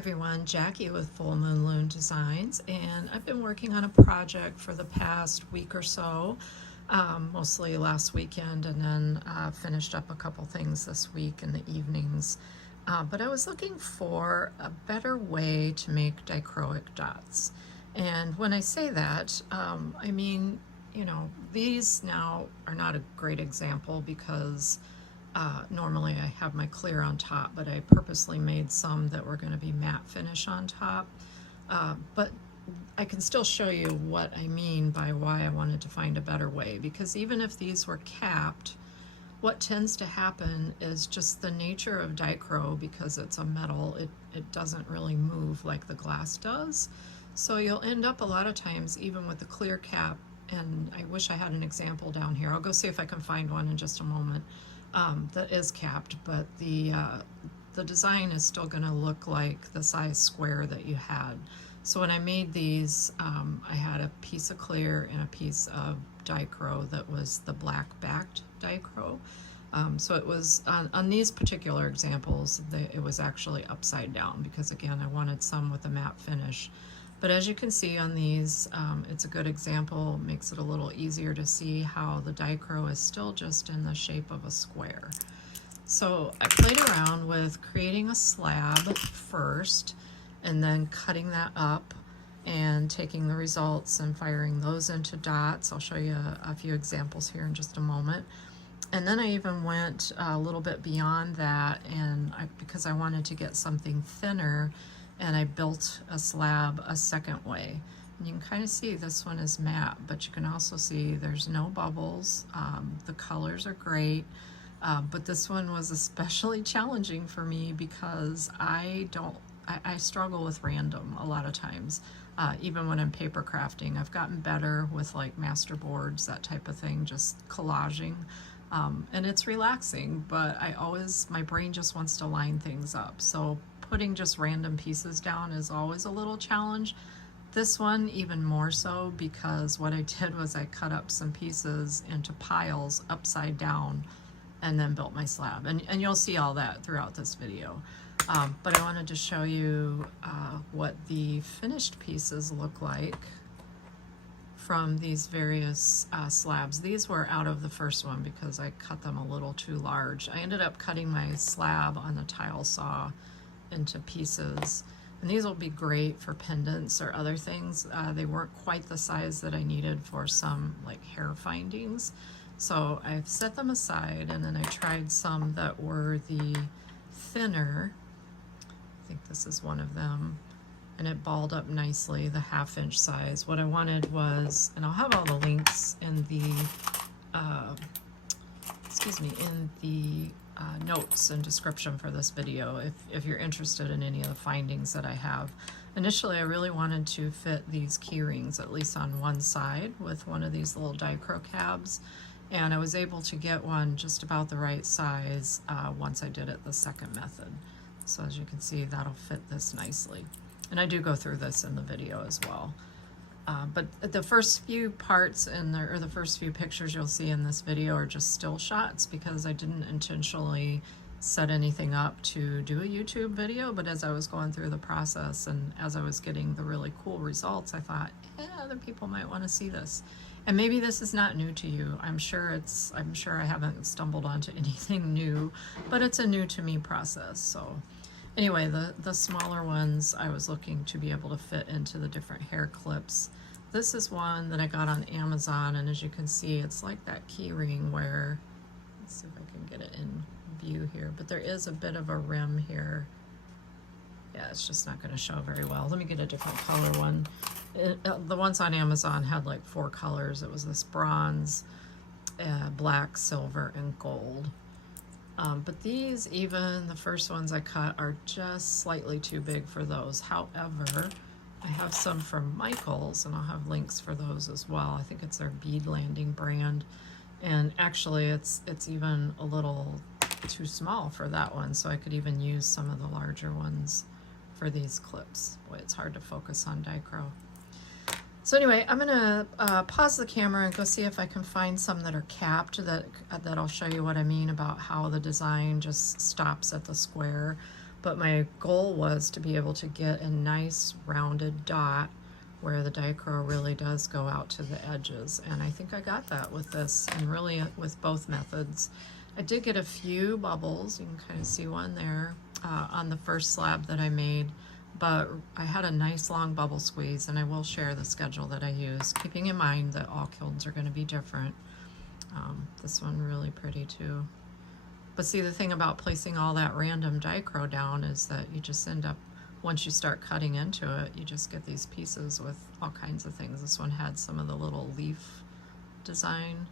everyone, Jackie with Full Moon Loon Designs, and I've been working on a project for the past week or so, mostly last weekend, and then finished up a couple things this week in the evenings. But I was looking for a better way to make dichroic dots. And when I say that, I mean, these now are not a great example because normally I have my clear on top, but I purposely made some that were going to be matte finish on top. But I can still show you what I mean by why I wanted to find a better way, because even if these were capped, what tends to happen is just the nature of dichro, because it's a metal, it doesn't really move like the glass does. So you'll end up a lot of times, even with the clear cap, and I wish I had an example down here. I'll go see if I can find one in just a moment. That is capped, but the design is still going to look like the size square that you had. So when I made these, I had a piece of clear and a piece of dichro that was the black backed dichro. So it was, on these particular examples, it was actually upside down because, again, I wanted some with a matte finish. But as you can see on these, it's a good example, makes it a little easier to see how the dichro is still just in the shape of a square. So I played around with creating a slab first, and then cutting that up and taking the results and firing those into dots. I'll show you a few examples here in just a moment. And then I even went a little bit beyond that, and because I wanted to get something thinner, and I built a slab a second way. And you can kind of see this one is matte, but you can also see there's no bubbles. The colors are great, but this one was especially challenging for me because I struggle with random a lot of times. Even when I'm paper crafting, I've gotten better with like master boards, that type of thing, just collaging. And it's relaxing, but my brain just wants to line things up. So putting just random pieces down is always a little challenge. This one even more so, because what I did was I cut up some pieces into piles upside down and then built my slab. And you'll see all that throughout this video. But I wanted to show you what the finished pieces look like from these various slabs. These were out of the first one because I cut them a little too large. I ended up cutting my slab on the tile saw into pieces, and these will be great for pendants or other things. They weren't quite the size that I needed for some like hair findings, so I've set them aside, and then I tried some that were the thinner. I think this is one of them, and it balled up nicely, the 1/2 inch size. What I wanted was, and I'll have all the links in the notes and description for this video if you're interested in any of the findings that I have. Initially, I really wanted to fit these key rings at least on one side with one of these little dichro cabs, and I was able to get one just about the right size once I did it the second method. So as you can see, that'll fit this nicely. And I do go through this in the video as well. But the first few parts or the first few pictures you'll see in this video are just still shots, because I didn't intentionally set anything up to do a YouTube video. But as I was going through the process and as I was getting the really cool results, I thought, other people might want to see this. And maybe this is not new to you. I'm sure I haven't stumbled onto anything new, but it's a new to me process. So anyway, the smaller ones I was looking to be able to fit into the different hair clips. This is one that I got on Amazon, and as you can see, it's like that key ring where, let's see if I can get it in view here, but there is a bit of a rim here. Yeah, it's just not going to show very well. Let me get a different color one. The ones on Amazon had like 4 colors. It was this bronze, black, silver, and gold. But these, even the first ones I cut, are just slightly too big for those. However, I have some from Michael's, and I'll have links for those as well. I think it's their bead landing brand, and actually it's even a little too small for that one, so I could even use some of the larger ones for these clips. Boy, it's hard to focus on dichro. So anyway, I'm gonna pause the camera and go see if I can find some that are capped, that'll show you what I mean about how the design just stops at the square. but my goal was to be able to get a nice rounded dot where the Dichro really does go out to the edges, and I think I got that with this, and really with both methods. I did get a few bubbles, you can kind of see one there on the first slab that I made, but I had a nice long bubble squeeze, and I will share the schedule that I use, keeping in mind that all kilns are going to be different. This one really pretty too. But see, the thing about placing all that random Dichro down is that you just end up, once you start cutting into it, you just get these pieces with all kinds of things. This one had some of the little leaf design.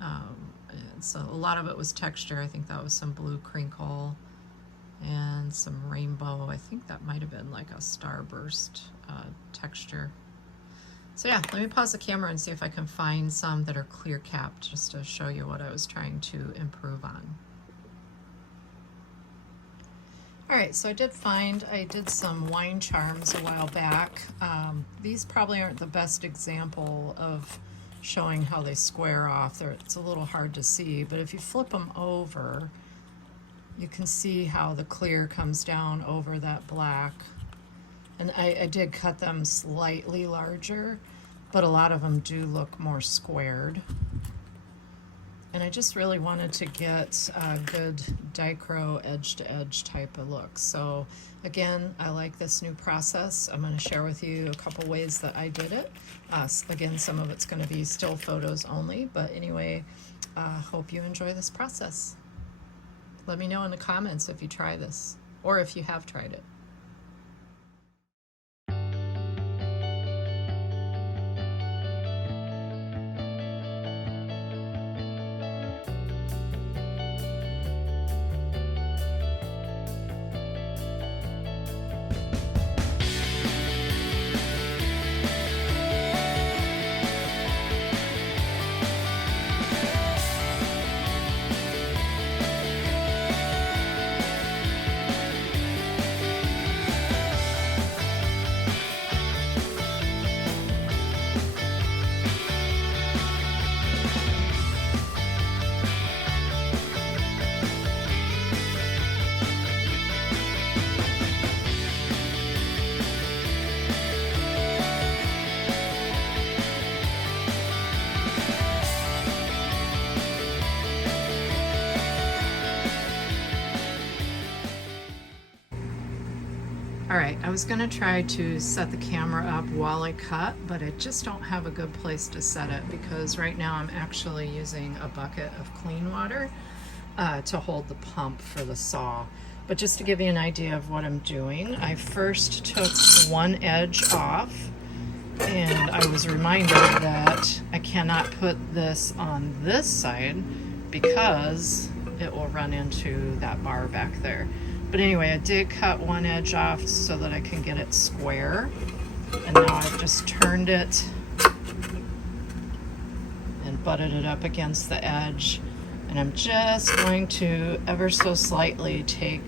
And so a lot of it was texture. I think that was some blue crinkle and some rainbow. I think that might have been like a starburst texture. So yeah, let me pause the camera and see if I can find some that are clear capped, just to show you what I was trying to improve on. All right, so I did some wine charms a while back. These probably aren't the best example of showing how they square off. It's a little hard to see, but if you flip them over, you can see how the clear comes down over that black. And I did cut them slightly larger, but a lot of them do look more squared. And I just really wanted to get a good Dichro edge-to-edge type of look. So again, I like this new process. I'm going to share with you a couple ways that I did it. Again, some of it's going to be still photos only, but anyway, hope you enjoy this process. Let me know in the comments if you try this, or if you have tried it. All right, I was gonna try to set the camera up while I cut, but I just don't have a good place to set it because right now I'm actually using a bucket of clean water to hold the pump for the saw. But just to give you an idea of what I'm doing, I first took one edge off, and I was reminded that I cannot put this on this side because it will run into that bar back there. But anyway, I did cut one edge off so that I can get it square. And now I've just turned it and butted it up against the edge. And I'm just going to ever so slightly take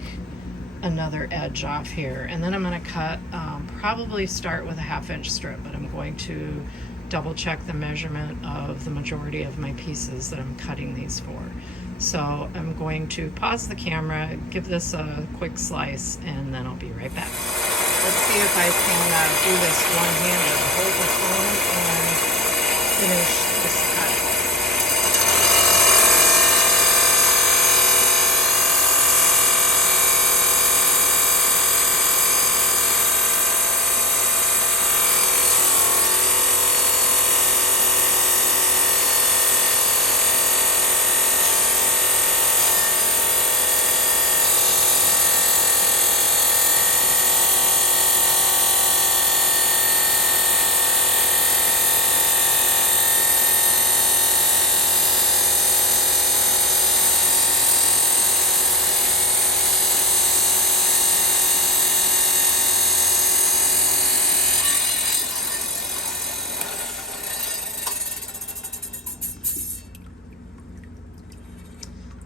another edge off here. And then I'm going to cut, probably start with a 1/2 inch strip, but I'm going to double check the measurement of the majority of my pieces that I'm cutting these for. So I'm going to pause the camera, give this a quick slice, and then I'll be right back. Let's see if I can do this one-handed, hold the phone and finish this cut.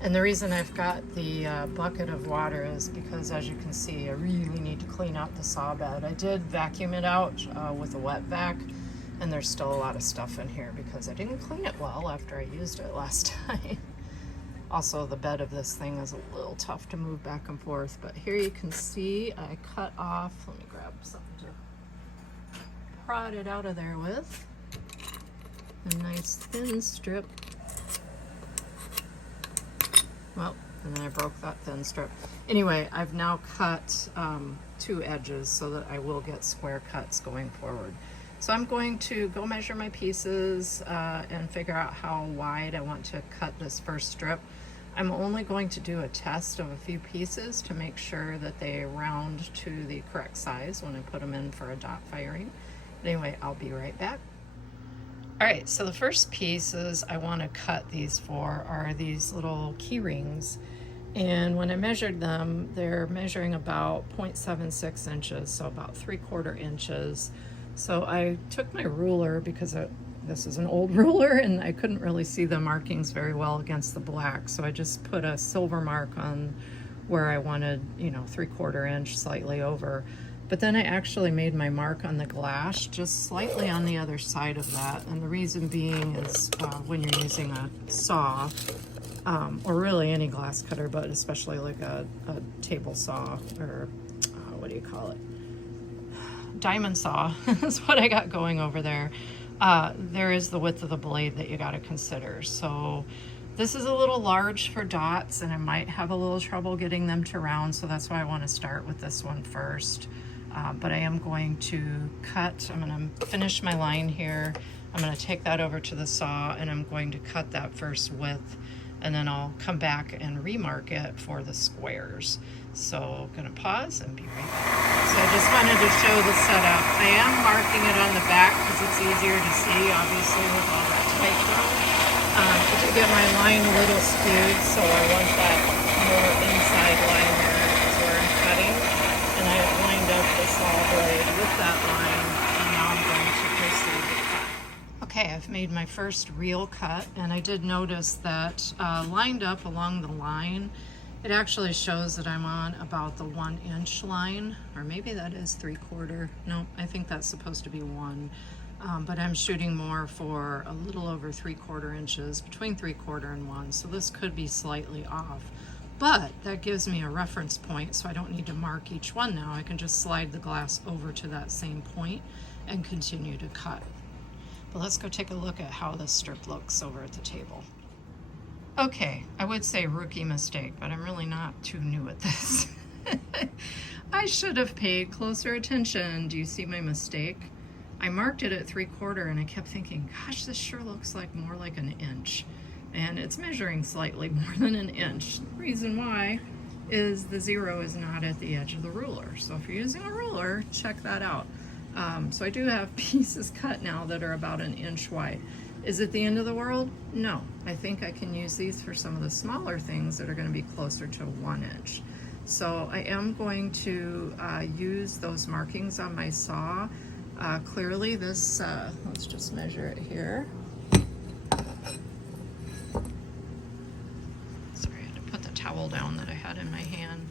And the reason I've got the bucket of water is because, as you can see, I really need to clean out the saw bed. I did vacuum it out with a wet vac, and there's still a lot of stuff in here because I didn't clean it well after I used it last time. Also, the bed of this thing is a little tough to move back and forth, but here you can see I cut off, let me grab something to prod it out of there with, a nice thin strip. Well, and then I broke that thin strip. Anyway, I've now cut 2 edges so that I will get square cuts going forward. So I'm going to go measure my pieces and figure out how wide I want to cut this first strip. I'm only going to do a test of a few pieces to make sure that they round to the correct size when I put them in for a dot firing. Anyway, I'll be right back. All right, so the first pieces I want to cut these for are these little key rings. And when I measured them, they're measuring about 0.76 inches, so about 3/4 inches. So I took my ruler because this is an old ruler and I couldn't really see the markings very well against the black. So I just put a silver mark on where I wanted, 3/4 inch, slightly over. But then I actually made my mark on the glass just slightly on the other side of that. And the reason being is when you're using a saw, or really any glass cutter, but especially like a table saw, or what do you call it? Diamond saw is what I got going over there. There is the width of the blade that you got to consider. So this is a little large for dots and I might have a little trouble getting them to round. So that's why I want to start with this one first. But I am going to cut, I'm going to finish my line here. I'm going to take that over to the saw and I'm going to cut that first width, and then I'll come back and remark it for the squares. So I'm going to pause and be right back. So I just wanted to show the setup. I am marking it on the back because it's easier to see, obviously, with all that typo. I did get my line a little skewed, so I want that more inside line there is where I'm cutting. And I have lined up the saw blade with that line, and now I'm going to proceed to cut. Okay, I've made my first real cut, and I did notice that lined up along the line, it actually shows that I'm on about the 1 inch line, or maybe that is 3/4. No, I think that's supposed to be 1. But I'm shooting more for a little over 3/4 inches, between 3/4 and 1. So this could be slightly off, but that gives me a reference point. So I don't need to mark each one now. I can just slide the glass over to that same point and continue to cut. But let's go take a look at how this strip looks over at the table. Okay, I would say rookie mistake, but I'm really not too new at this. I should have paid closer attention. Do you see my mistake? I marked it at 3/4 and I kept thinking, gosh, this sure looks like more like 1 inch. And it's measuring slightly more than 1 inch. The reason why is the 0 is not at the edge of the ruler. So if you're using a ruler, check that out. So I do have pieces cut now that are about 1 inch wide. Is it the end of the world? No. I think I can use these for some of the smaller things that are going to be closer to 1 inch. So I am going to use those markings on my saw. Clearly this, let's just measure it here. Sorry, I had to put the towel down that I had in my hand.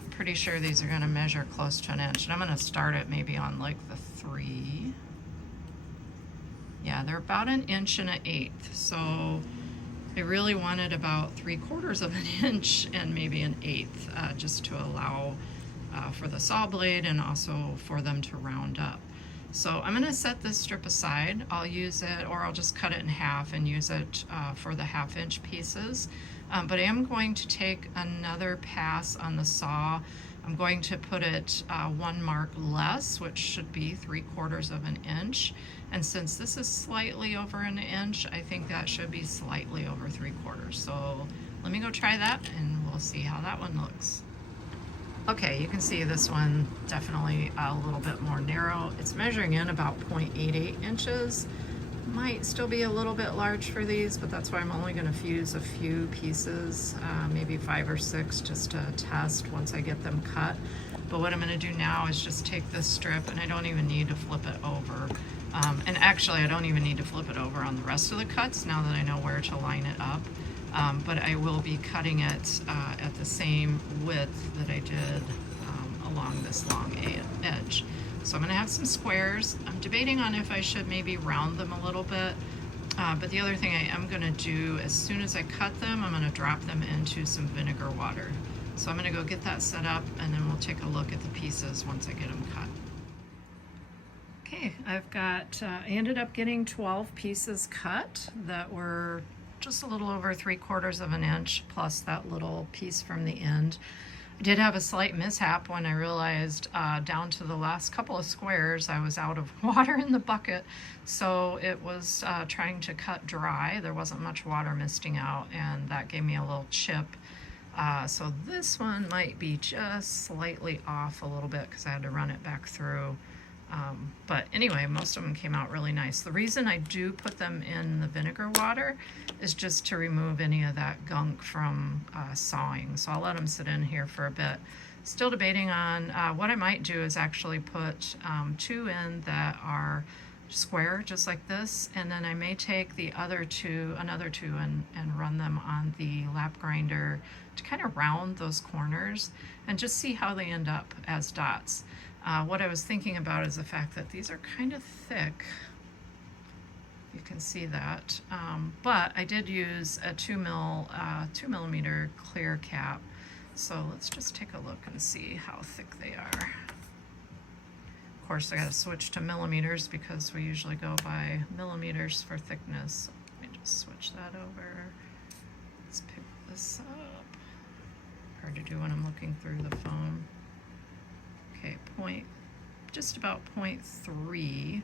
I'm pretty sure these are going to measure close to 1 inch. And I'm going to start it maybe on like the 3. Yeah, they're about 1 inch and 1/8. So I really wanted about 3/4 of 1 inch and maybe 1/8, just to allow for the saw blade and also for them to round up. So I'm going to set this strip aside. I'll use it, or I'll just cut it in half and use it for the 1/2 inch pieces. But I am going to take another pass on the saw. I'm going to put it 1 mark less, which should be 3/4 of 1 inch. And since this is slightly over 1 inch, I think that should be slightly over 3/4. So let me go try that and we'll see how that one looks. Okay, you can see this one definitely a little bit more narrow. It's measuring in about 0.88 inches. Might still be a little bit large for these, but that's why I'm only going to fuse a few pieces, maybe 5 or 6, just to test once I get them cut. But what I'm going to do now is just take this strip, and I don't even need to flip it over. And actually, I don't even need to flip it over on the rest of the cuts now that I know where to line it up. But I will be cutting it at the same width that I did along this long edge. So I'm going to have some squares. I'm debating on if I should maybe round them a little bit, But the other thing I am going to do, as soon as I cut them, I'm going to drop them into some vinegar water. So I'm going to go get that set up, and then we'll take a look at the pieces once I get them cut. Okay, I've got, I ended up getting 12 pieces cut that were just a little over 3/4 of an inch, plus that little piece from the end. I did have a slight mishap when I realized down to the last couple of squares I was out of water in the bucket, so it was trying to cut dry. There wasn't much water misting out, and that gave me a little chip. So this one might be just slightly off a little bit because I had to run it back through. But anyway, most of them came out really nice. The reason I do put them in the vinegar water is just to remove any of that gunk from sawing. So I'll let them sit in here for a bit. Still debating on what I might do is actually put 2 in that are square, just like this, and then I may take the other two, another 2, and run them on the lap grinder to kind of round those corners and just see how they end up as dots. What I was thinking about is the fact that these are kind of thick. You can see that. But I did use a 2 millimeter clear cap. So let's just take a look and see how thick they are. Of course, I got to switch to millimeters because we usually go by millimeters for thickness. Let me just switch that over. Let's pick this up. Hard to do when I'm looking through the phone. Okay, just about 0.3.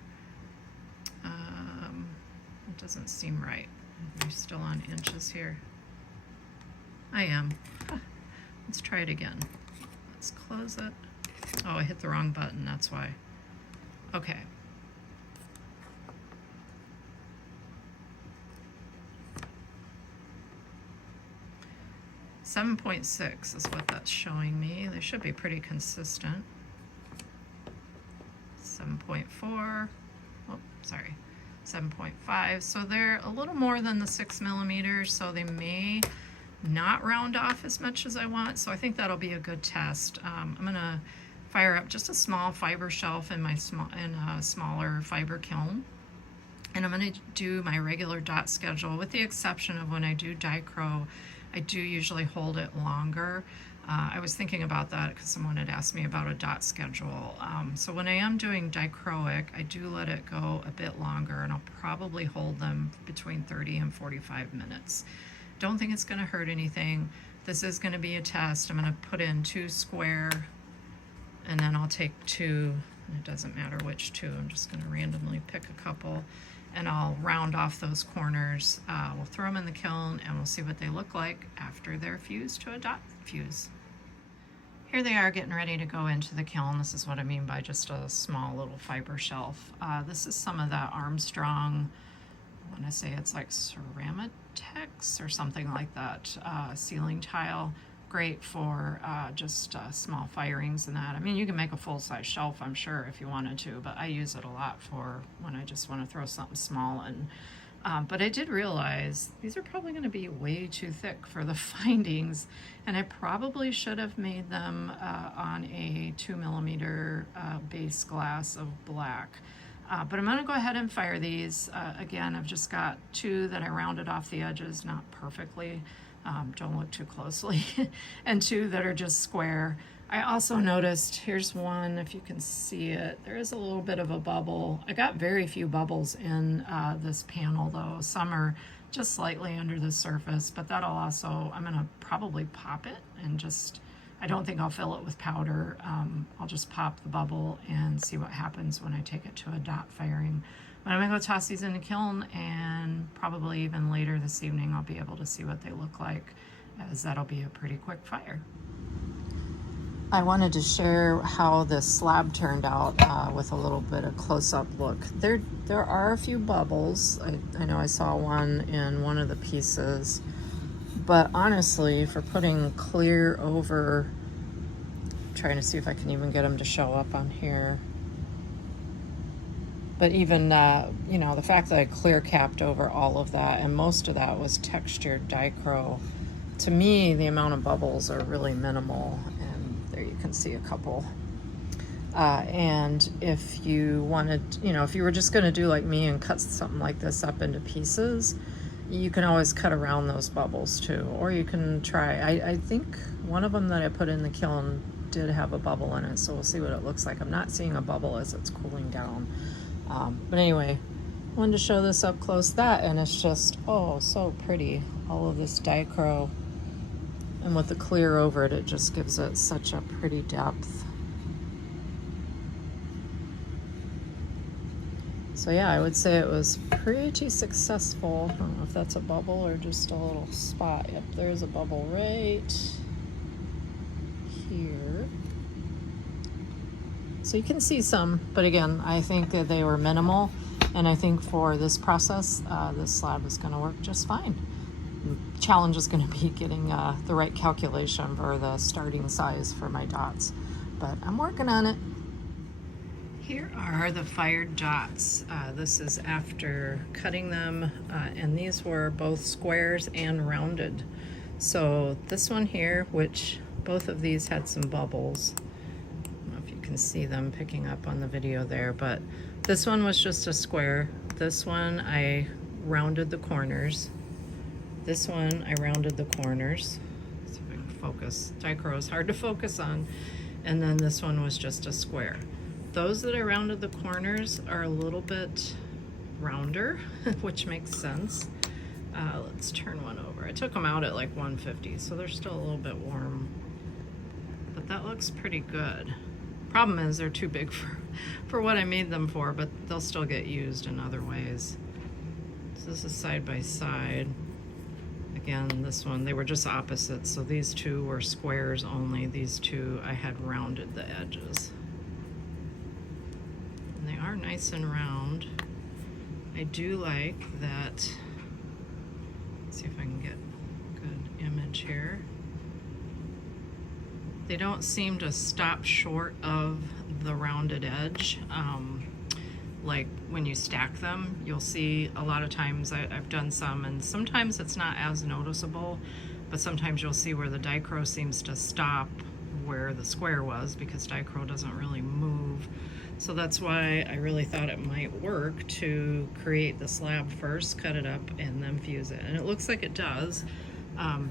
It doesn't seem right. We're still on inches here. I am. Let's try it again. Let's close it. Oh, I hit the wrong button, that's why. Okay. .6 is what that's showing me. They should be pretty consistent. 7.4, oh, sorry, 7.5. So they're a little more than the 6 millimeters, so they may not round off as much as I want. So I think that'll be a good test. I'm gonna fire up just a small fiber shelf in my smaller fiber kiln. And I'm gonna do my regular dot schedule, with the exception of when I do Dichro, I do usually hold it longer. I was thinking about that because someone had asked me about a dot schedule. So when I am doing Dichroic, I do let it go a bit longer, and I'll probably hold them between 30 and 45 minutes. Don't think it's going to hurt anything. This is going to be a test. I'm going to put in 2 square, and then I'll take 2, and it doesn't matter which 2. I'm just going to randomly pick a couple, and I'll round off those corners. We'll throw them in the kiln, and we'll see what they look like after they're fused to a dot fuse. Here they are getting ready to go into the kiln. This is what I mean by just a small little fiber shelf. This is some of that Armstrong, I want to say it's like Ceramitex or something like that, ceiling tile. Great for just small firings and that. I mean, you can make a full-size shelf, I'm sure, if you wanted to, but I use it a lot for when I just want to throw something small in. But I did realize these are probably going to be way too thick for the findings, and I probably should have made them on a 2 millimeter base glass of black. But I'm going to go ahead and fire these. Again, I've just got 2 that I rounded off the edges, not perfectly. Don't look too closely. And 2 that are just square. I also noticed, here's one, if you can see it, there is a little bit of a bubble. I got very few bubbles in this panel though. Some are just slightly under the surface, but that'll also, I'm gonna probably pop it and just, I don't think I'll fill it with powder. I'll just pop the bubble and see what happens when I take it to a dot firing. But I'm gonna go toss these in the kiln, and probably even later this evening I'll be able to see what they look like, as that'll be a pretty quick fire. I wanted to share how this slab turned out with a little bit of close-up look. There are a few bubbles. I know I saw one in one of the pieces, but honestly, for putting clear over, I'm trying to see if I can even get them to show up on here. But even, you know, the fact that I clear capped over all of that, and most of that was textured Dichro, to me, the amount of bubbles are really minimal. There you can see a couple. And if you wanted, you know, if you were just going to do like me and cut something like this up into pieces, you can always cut around those bubbles too. Or you can try, I think one of them that I put in the kiln did have a bubble in it, so we'll see what it looks like. I'm not seeing a bubble as it's cooling down. But anyway, wanted to show this up close, and it's just, oh, so pretty. All of this dichro, and with the clear over it, it just gives it such a pretty depth. So yeah, I would say it was pretty successful. I don't know if that's a bubble or just a little spot. Yep, there's a bubble right here. So you can see some, but again, I think that they were minimal, and I think for this process, this slab is going to work just fine. The challenge is going to be getting the right calculation for the starting size for my dots, but I'm working on it. Here are the fired dots. This is after cutting them, and these were both squares and rounded. So this one here, which both of these had some bubbles. I don't know if you can see them picking up on the video there, but this one was just a square. This one I rounded the corners. This one I rounded the corners. Let's see if I can focus. Dichro is hard to focus on. And then this one was just a square. Those that I rounded the corners are a little bit rounder, which makes sense. Let's turn one over. I took them out at like 150, so they're still a little bit warm. But that looks pretty good. Problem is they're too big for what I made them for, but they'll still get used in other ways. So this is side by side. Again, this one, they were just opposites, so these two were squares only. These two, I had rounded the edges. They are nice and round. I do like that. Let's see if I can get a good image here. They don't seem to stop short of the rounded edge. Like when you stack them, you'll see a lot of times, I've done some, and sometimes it's not as noticeable, but sometimes you'll see where the dichro seems to stop where the square was, because dichro doesn't really move. So that's why I really thought it might work to create the slab first, cut it up, and then fuse it. And it looks like it does.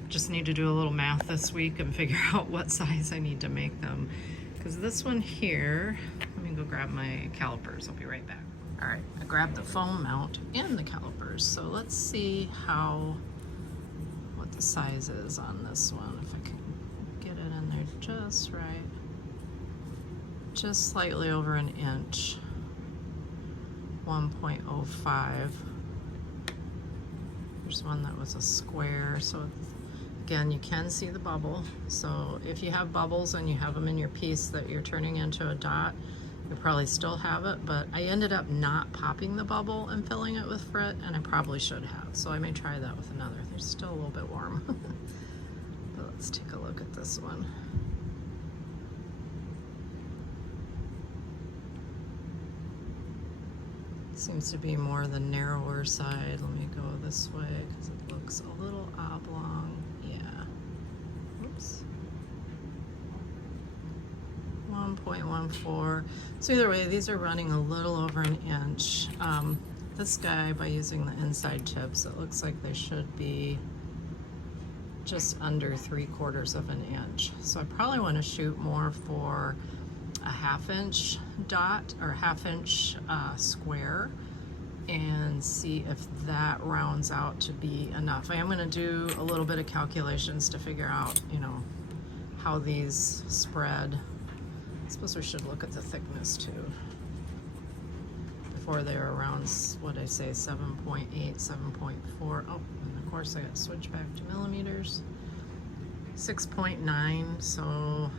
Just need to do a little math this week and figure out what size I need to make them. Because this one here, let me go grab my calipers. I'll be right back. All right, I grabbed the foam mount and the calipers. So let's see what the size is on this one. If I can get it in there just right. Just slightly over an inch, 1.05. There's one that was a square. So again, you can see the bubble. So if you have bubbles and you have them in your piece that you're turning into a dot, you probably still have it, but I ended up not popping the bubble and filling it with frit, and I probably should have. So I may try that with another. They're still a little bit warm. But let's take a look at this one. Seems to be more the narrower side. Let me go this way because it looks a little oblong. Yeah. Oops. 1.14. So either way, these are running a little over an inch. This guy, by using the inside tips, it looks like they should be just under 3/4 of an inch. So I probably want to shoot more for a 1/2 inch dot or 1/2 inch square and see if that rounds out to be enough. I am going to do a little bit of calculations to figure out, you know, how these spread. I suppose we should look at the thickness too. Before they were around, what I say, 7.8, 7.4. Oh, and of course I got to switch back to millimeters. 6.9, so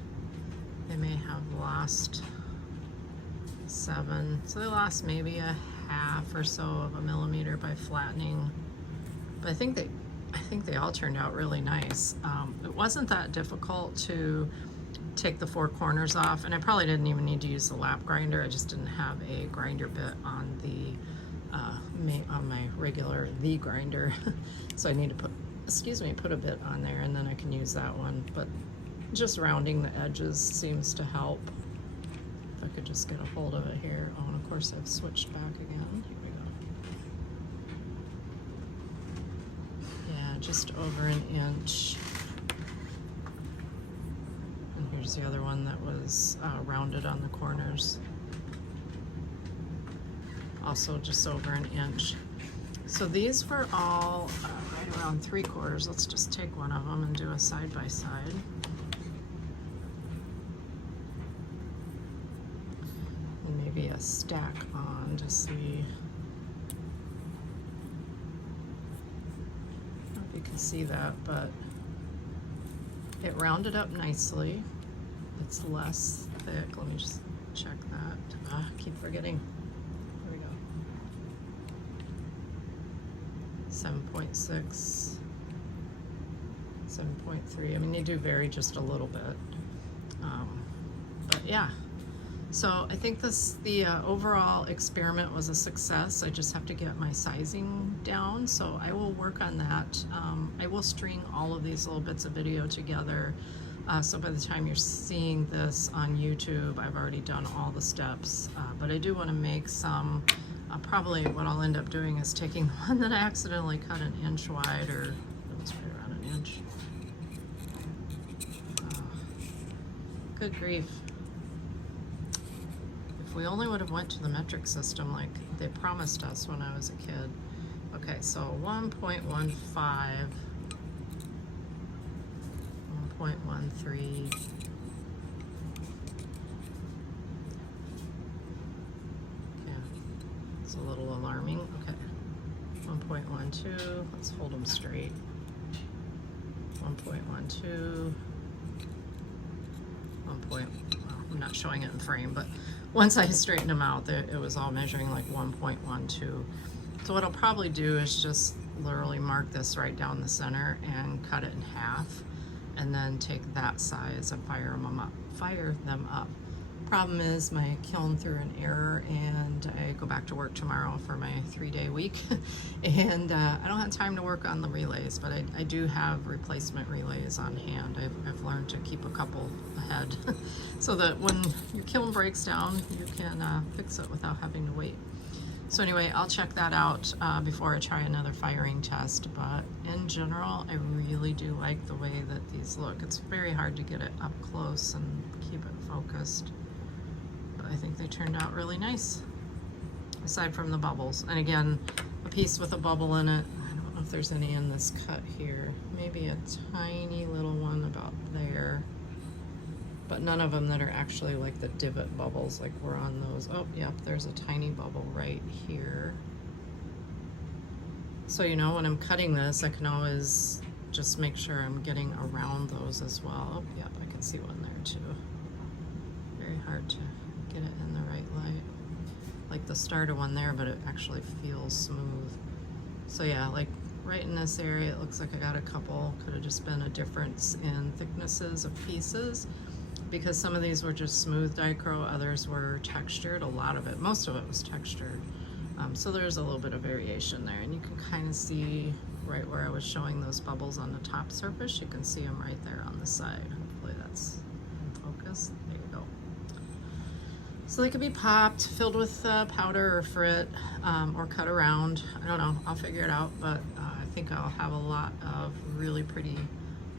they may have lost 7. So they lost maybe a 1/2 or so of a millimeter by flattening. But I think they all turned out really nice. It wasn't that difficult to take the 4 corners off, and I probably didn't even need to use the lap grinder. I just didn't have a grinder bit on the my regular grinder. So I need to put a bit on there, and then I can use that one. But just rounding the edges seems to help. If I could just get a hold of it here. Oh, and of course I've switched back again. Here we go. Yeah, just over an inch. And here's the other one that was rounded on the corners. Also just over an inch. So these were all right around 3/4. Let's just take one of them and do a side by side. And maybe a stack on to see. I don't know if you can see that, but it rounded up nicely. It's less thick. Let me just check that. I keep forgetting. 7.6, 7.3. I mean, they do vary just a little bit. But yeah, so I think the overall experiment was a success. I just have to get my sizing down, so I will work on that. I will string all of these little bits of video together. So by the time you're seeing this on YouTube, I've already done all the steps. But I do want to make some. Probably what I'll end up doing is taking one that I accidentally cut an inch wide, or it was right around an inch. Good grief. If we only would have went to the metric system like they promised us when I was a kid. Okay, so 1.15, 1.13. It's a little alarming. Okay, 1.12. Let's hold them straight. 1.12. Well, I'm not showing it in frame, but once I straightened them out, it was all measuring like 1.12. So what I'll probably do is just literally mark this right down the center and cut it in half, and then take that size and fire them up. Problem is my kiln threw an error, and I go back to work tomorrow for my 3-day week, and I don't have time to work on the relays, but I do have replacement relays on hand. I've learned to keep a couple ahead so that when your kiln breaks down, you can fix it without having to wait. So anyway, I'll check that out before I try another firing test, but in general, I really do like the way that these look. It's very hard to get it up close and keep it focused. I think they turned out really nice, aside from the bubbles. And again, a piece with a bubble in it. I don't know if there's any in this cut here. Maybe a tiny little one about there, but none of them that are actually like the divot bubbles like were on those. Oh, yep, there's a tiny bubble right here. So, you know, when I'm cutting this, I can always just make sure I'm getting around those as well. Oh, yep, I can see one there too. Very hard to get it in the right light. Like the starter one there, but it actually feels smooth. So yeah, like right in this area, it looks like I got a couple. Could have just been a difference in thicknesses of pieces, because some of these were just smooth dichro, others were textured. A lot of it, most of it was textured. So there's a little bit of variation there, and you can kind of see right where I was showing those bubbles on the top surface. You can see them right there on the side. Hopefully that's in focus. There you go. So they could be popped, filled with powder or frit, or cut around. I don't know, I'll figure it out, but I think I'll have a lot of really pretty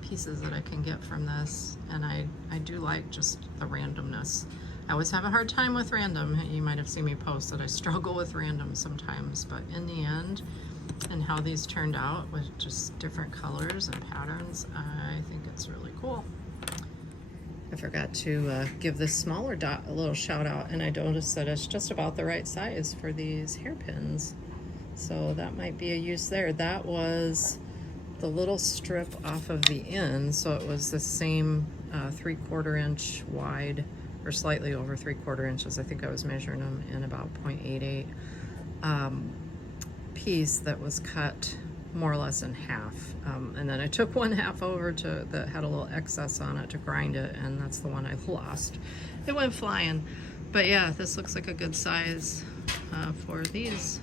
pieces that I can get from this, and I do like just the randomness. I always have a hard time with random. You might have seen me post that I struggle with random sometimes, but in the end, and how these turned out with just different colors and patterns, I think it's really cool. I forgot to give this smaller dot a little shout out, and I noticed that it's just about the right size for these hairpins. So that might be a use there. That was the little strip off of the end, so it was the same 3/4 inch wide, or slightly over 3/4 inches. I think I was measuring them in about 0.88 piece that was cut more or less in half, and then I took one half over that had a little excess on it to grind it, and that's the one I lost. It went flying. But yeah, this looks like a good size for these,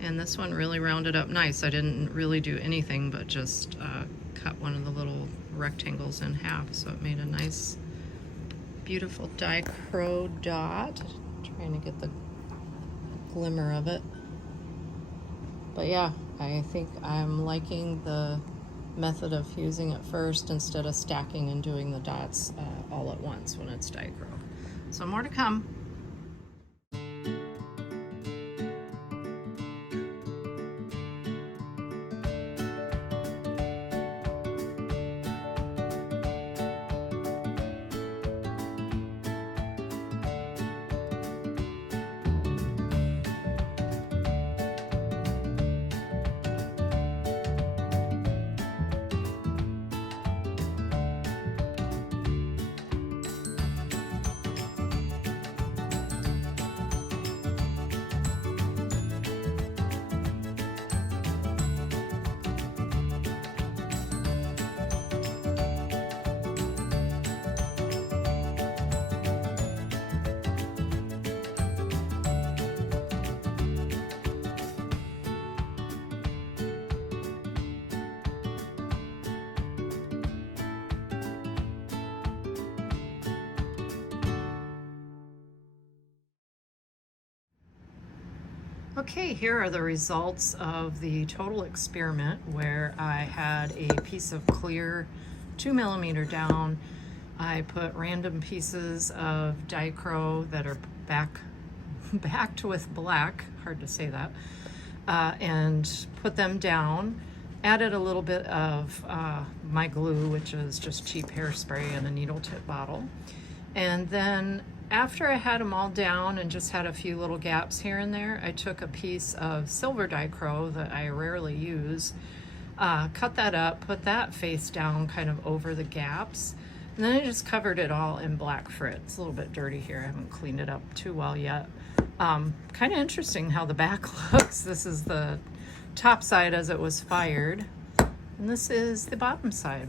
and this one really rounded up nice. I didn't really do anything but just cut one of the little rectangles in half, so it made a nice beautiful Dichroic dot. Trying to get the glimmer of it. But yeah, I think I'm liking the method of fusing it first instead of stacking and doing the dots all at once when it's Dichroic. So more to come. Okay, here are the results of the total experiment where I had a piece of clear 2mm down. I put random pieces of Dichroic that are backed with black, hard to say that, and put them down. Added a little bit of my glue, which is just cheap hairspray in a needle tip bottle. And then after I had them all down and just had a few little gaps here and there, I took a piece of silver Dichroic that I rarely use, cut that up, put that face down kind of over the gaps, and then I just covered it all in black frit. It's a little bit dirty here. I haven't cleaned it up too well yet. Kind of interesting how the back looks. This is the top side as it was fired, and this is the bottom side.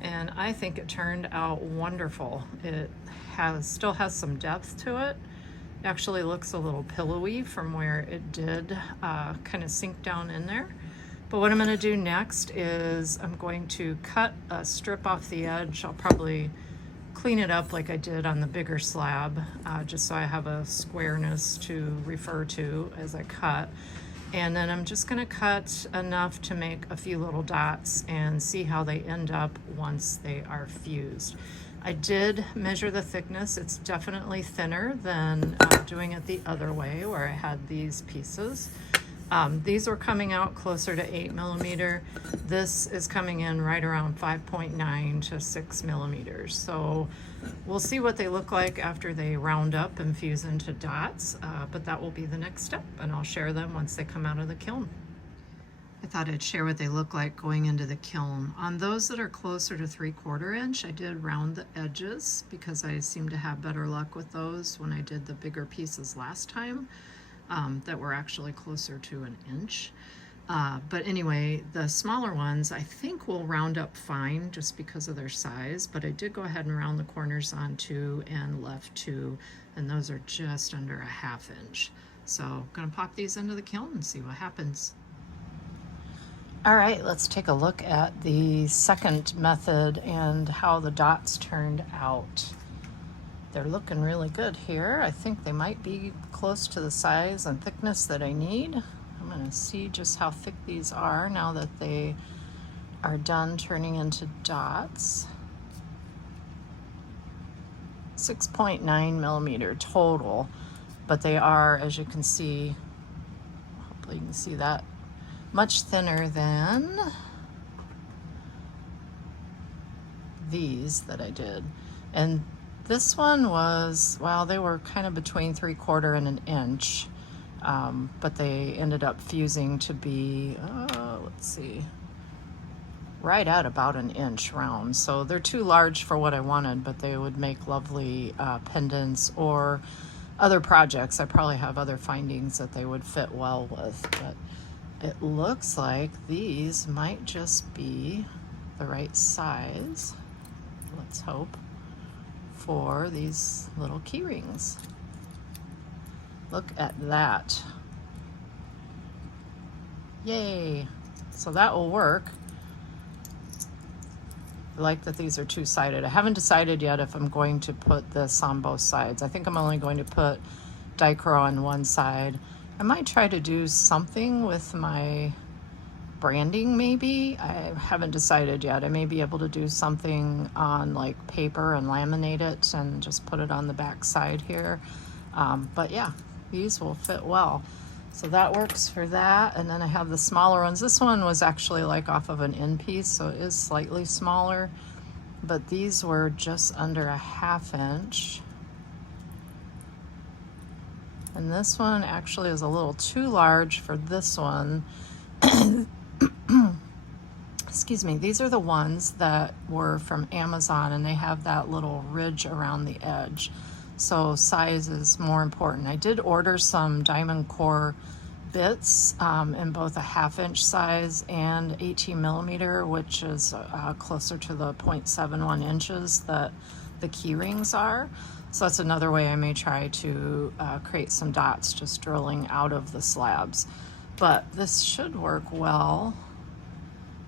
And I think it turned out wonderful. It still has some depth to it. It actually looks a little pillowy from where it did kind of sink down in there. But what I'm gonna do next is I'm going to cut a strip off the edge. I'll probably clean it up like I did on the bigger slab, just so I have a squareness to refer to as I cut. And then I'm just gonna cut enough to make a few little dots and see how they end up once they are fused. I did measure the thickness. It's definitely thinner than doing it the other way where I had these pieces. These were coming out closer to 8mm. This is coming in right around 5.9 to 6mm. So we'll see what they look like after they round up and fuse into dots, but that will be the next step, and I'll share them once they come out of the kiln. I thought I'd share what they look like going into the kiln. On those that are closer to 3/4 inch, I did round the edges because I seemed to have better luck with those when I did the bigger pieces last time. That were actually closer to 1 inch. But anyway, the smaller ones I think will round up fine just because of their size, but I did go ahead and round the corners on 2 and left 2, and those are just under 1/2 inch. So I'm gonna pop these into the kiln and see what happens. All right, let's take a look at the second method and how the dots turned out. They're looking really good here. I think they might be close to the size and thickness that I need. I'm gonna see just how thick these are now that they are done turning into dots. 6.9mm total, but they are, as you can see, hopefully you can see that, much thinner than these that I did. And this one was, well, they were kind of between 3/4 and 1 inch, but they ended up fusing to be, let's see, right at about 1 inch round. So they're too large for what I wanted, but they would make lovely pendants or other projects. I probably have other findings that they would fit well with, but it looks like these might just be the right size, let's hope, for these little key rings. Look at that. Yay. So that will work. I like that these are two-sided. I haven't decided yet if I'm going to put this on both sides. I think I'm only going to put Dichro on one side. I might try to do something with my branding maybe. I haven't decided yet. I may be able to do something on like paper and laminate it and just put it on the back side here. But yeah, these will fit well. So that works for that. And then I have the smaller ones. This one was actually like off of an end piece, so it is slightly smaller, but these were just under a 1/2 inch. And this one actually is a little too large for this one. Excuse me, these are the ones that were from Amazon, and they have that little ridge around the edge. So size is more important. I did order some diamond core bits in both a 1/2 inch size and 18 millimeter, which is closer to the 0.71 inches that the key rings are. So that's another way I may try to create some dots, just drilling out of the slabs. But this should work well.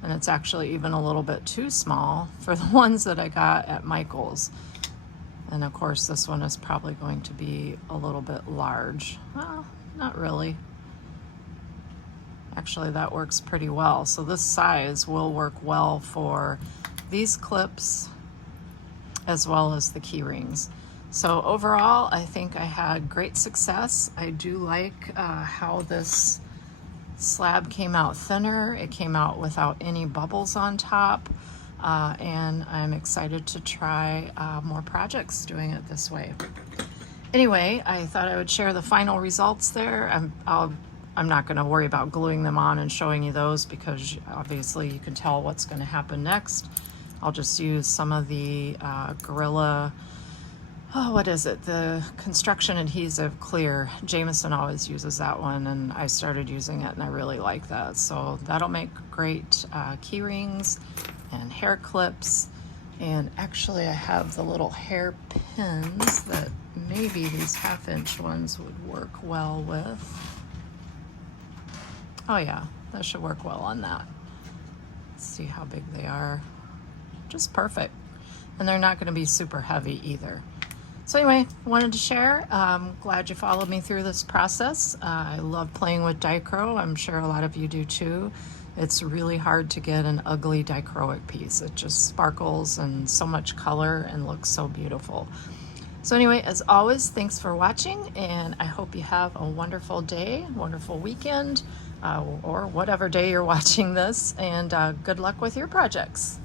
And it's actually even a little bit too small for the ones that I got at Michael's. And of course, this one is probably going to be a little bit large. Well, not really. Actually, that works pretty well. So this size will work well for these clips as well as the key rings. So overall, I think I had great success. I do like how this slab came out thinner. It came out without any bubbles on top. And I'm excited to try more projects doing it this way. Anyway, I thought I would share the final results there. I'm not going to worry about gluing them on and showing you those because obviously you can tell what's going to happen next. I'll just use some of the Gorilla, what is it? The construction adhesive clear. Jameson always uses that one, and I started using it and I really like that. So that'll make great key rings and hair clips. And actually I have the little hair pins that maybe these 1/2 inch ones would work well with. Oh yeah, that should work well on that. Let's see how big they are. Just perfect. And they're not going to be super heavy either. So anyway, wanted to share. Glad you followed me through this process. I love playing with Dichro. I'm sure a lot of you do too. It's really hard to get an ugly Dichroic piece. It just sparkles and so much color and looks so beautiful. So anyway, as always, thanks for watching, and I hope you have a wonderful day, wonderful weekend, or whatever day you're watching this, and good luck with your projects.